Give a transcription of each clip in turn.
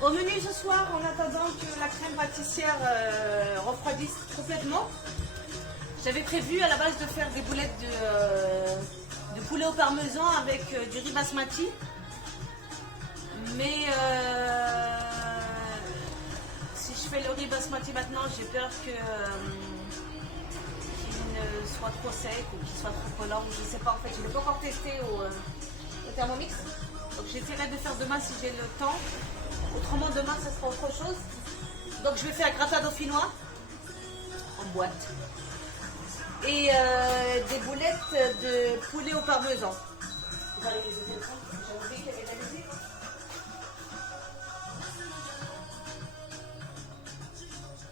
Au menu ce soir, en attendant que la crème pâtissière refroidisse complètement, j'avais prévu à la base de faire des boulettes de poulet au parmesan avec du riz basmati. Mais si je fais le riz basmati maintenant, j'ai peur qu'il ne soit trop sec ou qu'il soit trop collant. Je ne sais pas en fait, je ne l'ai pas encore testé au Thermomix. Donc j'essaierai de faire demain si j'ai le temps. Autrement demain ça sera autre chose. Donc je vais faire gratin dauphinois en boîte. Et des boulettes de poulet au parmesan. J'ai oublié qu'il y avait de la musique.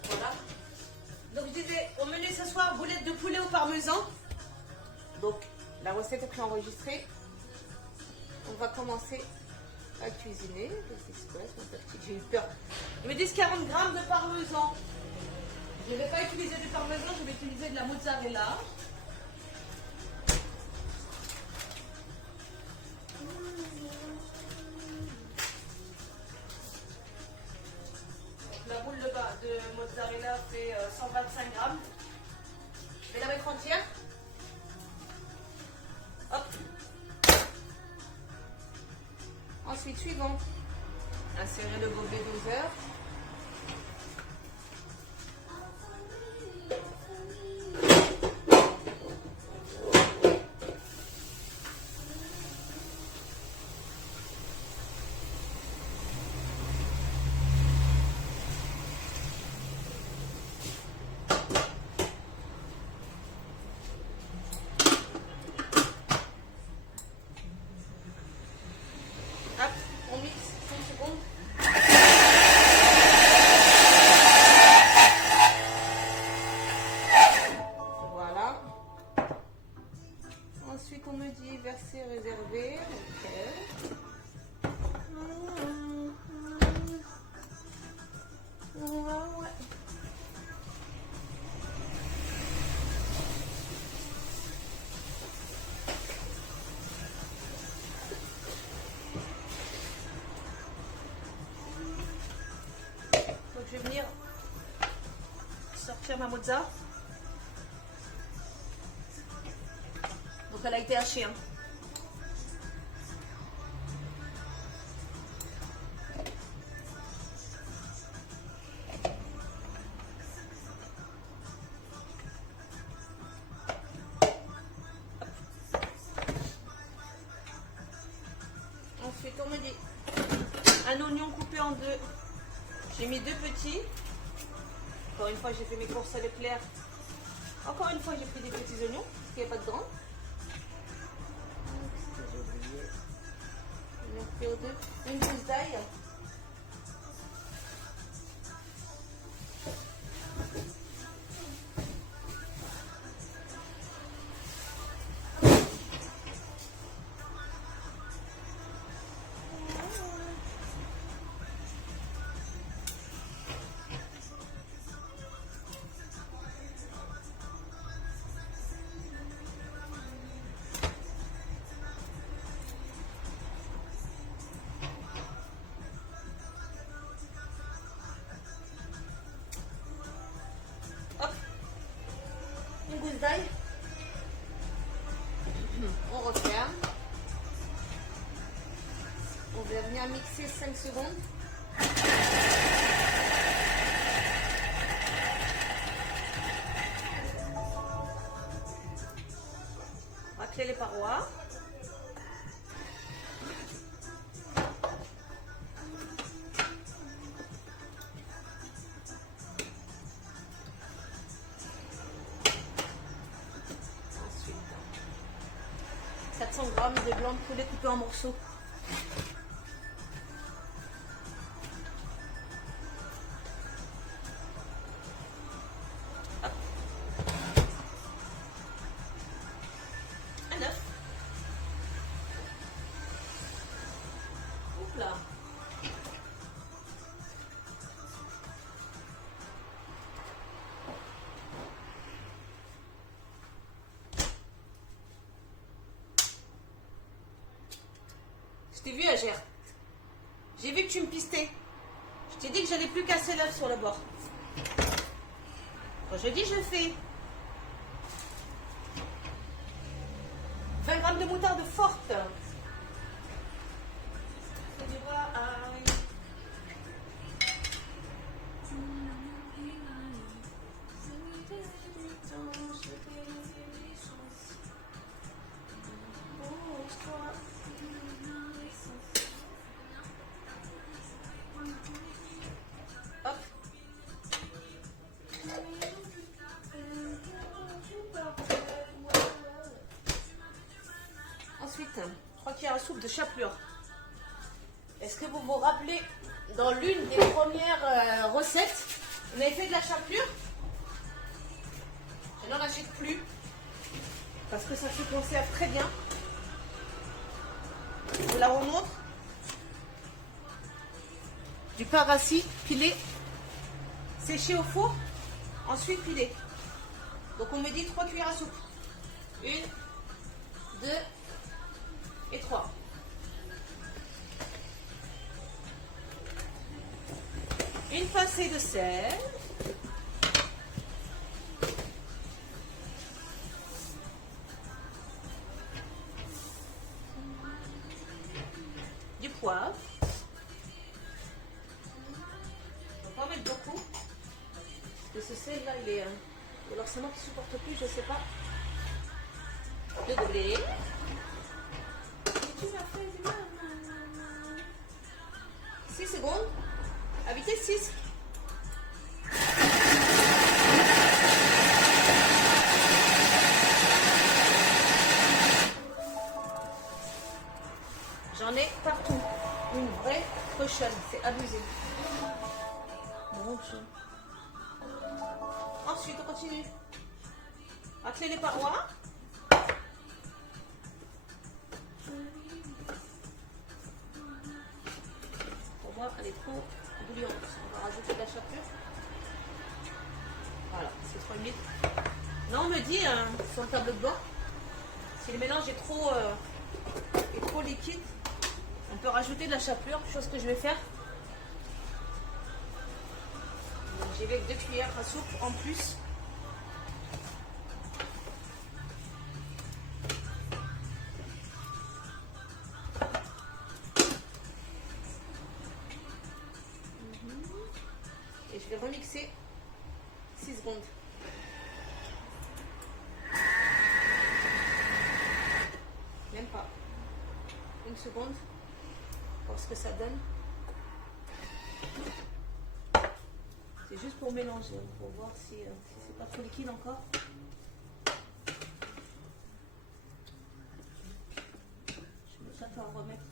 Voilà. Donc je disais, au menu ce soir, boulettes de poulet au parmesan. Donc la recette est préenregistrée. On va commencer à cuisiner. Qu'est-ce qui se passe, mon petit? J'ai eu peur. Ils me disent 40 grammes de parmesan. Je ne vais pas utiliser du parmesan, je vais utiliser de la mozzarella. La boule de mozzarella fait 125 grammes. Je vais la mettre entière. Hop. Ensuite, suivant, insérer le gobelet 12 heures. Hop, on mixe 5 secondes. Voilà. Ensuite, on me dit verser, réserver. Ok. Ouais. Donc je vais venir sortir ma mozza. Donc elle a été hachée. Hein. Ensuite on me dit un oignon coupé en deux. J'ai mis 2 petits. Encore une fois, j'ai fait mes courses à l'éclair. Encore une fois, j'ai pris des petits oignons, parce qu'il n'y a pas de grands. Qu'est-ce que j'ai oublié? J'en ai coupé aux 2. Une gousse d'ail. Une gousse d'ail. On referme. On va venir mixer 5 secondes. Racler les parois. Ensuite, 400 grammes de blanc de poulet coupé en morceaux. Hop. Un œuf. Hop là. Je t'ai vu, Agère. J'ai vu que tu me pistais. Je t'ai dit que j'allais plus casser l'œuf sur le bord. Quand je dis, je fais. 20 grammes de moutarde forte. Hop. Ensuite, 3 cuillères à soupe de chapelure. Est-ce que vous vous rappelez, dans l'une des premières recettes, on avait fait de la chapelure? Je n'en achète plus parce que ça se conserve très bien. Je vous la remontre. Du pain rassis pilé, séché au four, ensuite pilé. Donc on me dit 3 cuillères à soupe. 1, 2 et 3. Une pincée de sel. Du poivre. On va pas mettre beaucoup. Parce que ce sel là, il est... ou alors c'est moi qui supporte plus, je sais pas. De blé. Tu m'as fait du mal. 6 secondes. À vitesse 6. J'en ai partout. Une vraie cochonne. C'est abusé. Mon Dieu. Ensuite, on continue. Racler les parois. Pour moi, elle est trop bouillante. On va rajouter de la chapelure. Voilà, c'est trop humide. Là, on me dit sur le tableau de bord, si le mélange est trop liquide, on peut rajouter de la chapelure, chose que je vais faire. J'y vais avec 2 cuillères à soupe en plus. Et je vais remixer 6 secondes. Même pas. 1 seconde. Voir ce que ça donne. C'est juste pour mélanger, pour voir si c'est pas trop liquide encore. Je vais peut-être en remettre.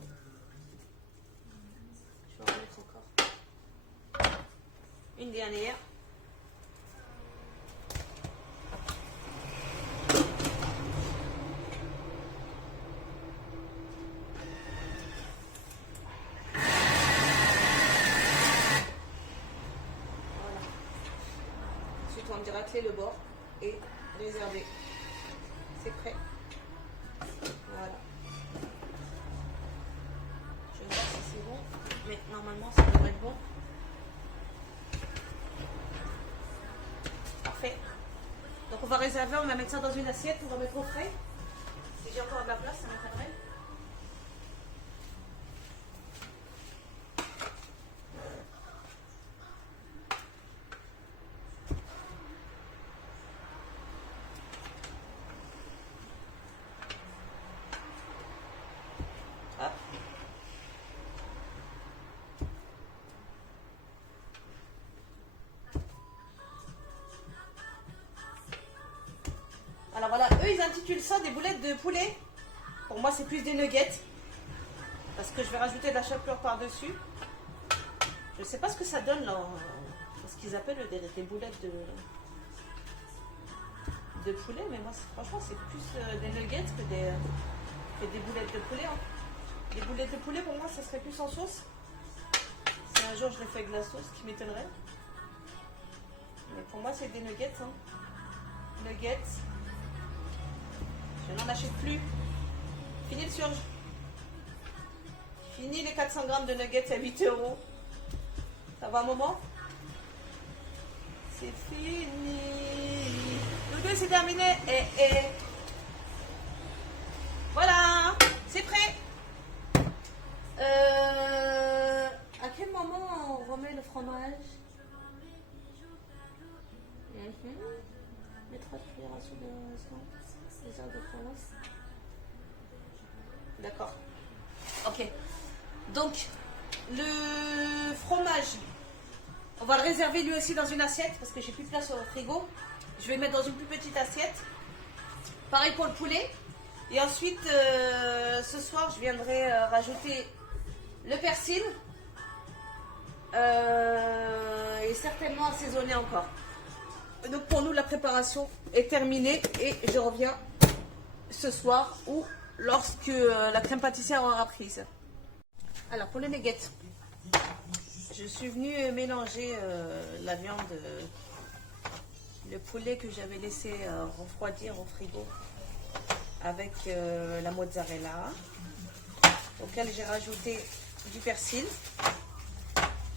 Je vais en remettre encore. Une dernière. On va racler le bord et réserver. C'est prêt. Voilà. Je vais voir si c'est bon. Mais normalement, ça devrait être bon. Parfait. Donc on va réserver, on va mettre ça dans une assiette, on va mettre au frais. Si j'ai encore de la place, ça m'étonnerait. Alors voilà, eux ils intitulent ça des boulettes de poulet. Pour moi c'est plus des nuggets. Parce que je vais rajouter de la chapelure par-dessus. Je ne sais pas ce que ça donne là. Ce qu'ils appellent des boulettes de poulet. Mais moi franchement c'est plus des nuggets que des boulettes de poulet. Hein. Les boulettes de poulet pour moi ça serait plus en sauce. Si un jour je les fais avec de la sauce, qui m'étonnerait. Mais pour moi c'est des nuggets. Hein. Nuggets. Je n'en achète plus. Fini le surge. Fini les 400 grammes de nuggets à 8 €. Ça va, maman? C'est fini. Doudou, c'est terminé. Et voilà, c'est prêt. À quel moment on remet le fromage? Méthode de cuillère de les heures de France. D'accord. Ok. Donc, le fromage, on va le réserver lui aussi dans une assiette parce que j'ai plus de place au frigo. Je vais le mettre dans une plus petite assiette. Pareil pour le poulet. Et ensuite, ce soir, je viendrai rajouter le persil et certainement assaisonner encore. Donc pour nous, la préparation est terminée et je reviens ce soir ou lorsque la crème pâtissière aura prise. Alors pour les nuggets, je suis venue mélanger la viande, le poulet que j'avais laissé refroidir au frigo avec la mozzarella, auquel j'ai rajouté du persil.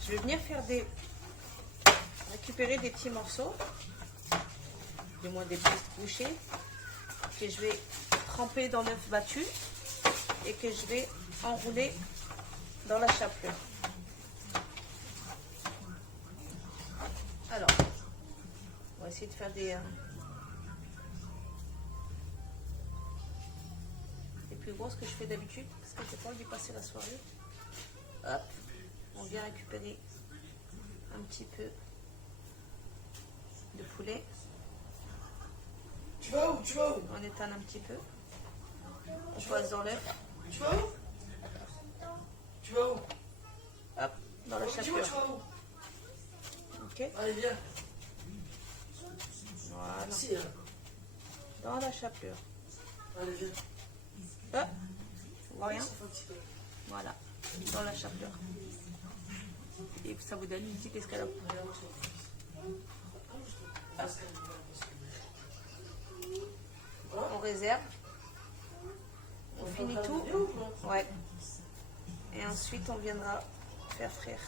Je vais venir faire récupérer des petits morceaux, du moins des petites bouchées, que je vais tremper dans l'œuf battu et que je vais enrouler dans la chapelure. Alors, on va essayer de faire des plus grosses que je fais d'habitude parce que j'ai pas envie de passer la soirée. Hop, on vient récupérer un petit peu de poulet. Tu vas où? Tu vas où? On étale un petit peu. On passe dans l'œuf. Tu vas où? Tu vas où? Hop, dans la Tu chapelure. vas où? Ok. Allez, viens. Voilà. Ici, là. Dans la chapelure. Allez, viens. Hop. On voit rien. C'est fatigué. Voilà. Dans la chapelure. Et ça vous donne une petite escalope. On réserve. On finit tout. Ouais. Et ensuite, on viendra faire frire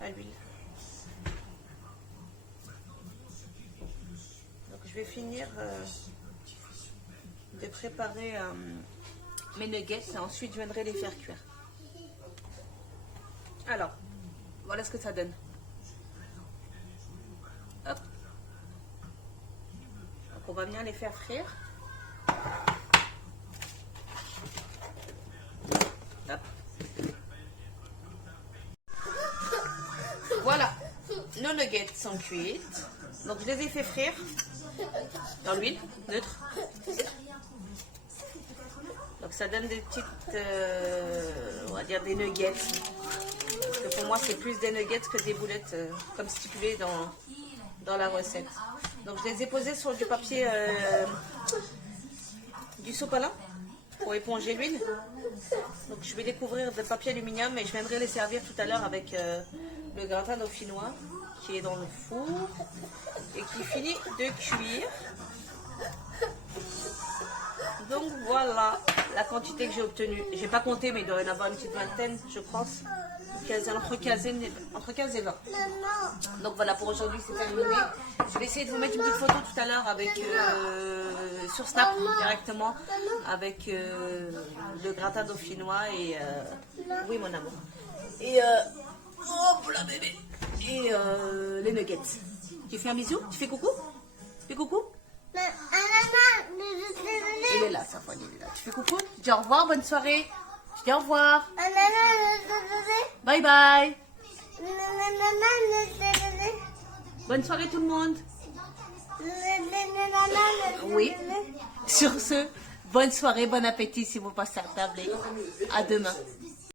à l'huile. Donc, je vais finir de préparer mes nuggets et ensuite, je viendrai les faire cuire. Alors, voilà ce que ça donne. Hop. Donc, on va venir les faire frire. Hop. Voilà, nos nuggets sont cuites. Donc je les ai fait frire dans l'huile neutre. Donc ça donne des petites, on va dire des nuggets. Parce que pour moi c'est plus des nuggets que des boulettes comme stipulé dans la recette. Donc je les ai posés sur du papier, du sopalin pour éponger l'huile. Donc je vais les couvrir de papier aluminium et je viendrai les servir tout à l'heure avec le gratin dauphinois qui est dans le four et qui finit de cuire. Donc voilà la quantité que j'ai obtenue. J'ai pas compté mais il doit y en avoir une petite vingtaine je pense. Entre 15 et 20. Donc voilà, pour aujourd'hui c'est terminé. Je vais essayer de vous mettre une petite photo tout à l'heure avec sur Snap directement avec le gratin dauphinois et oui mon amour. Et oh la bébé. Et les nuggets. Tu fais un bisou? Tu fais coucou? Tu fais coucou? Il est là, sa fois, il est là. Tu fais coucou? Tu dis au revoir, bonne soirée. Tu dis au revoir. Bye bye. Bonne soirée tout le monde. Oui. Sur ce, bonne soirée, bon appétit si vous passez à table et à demain.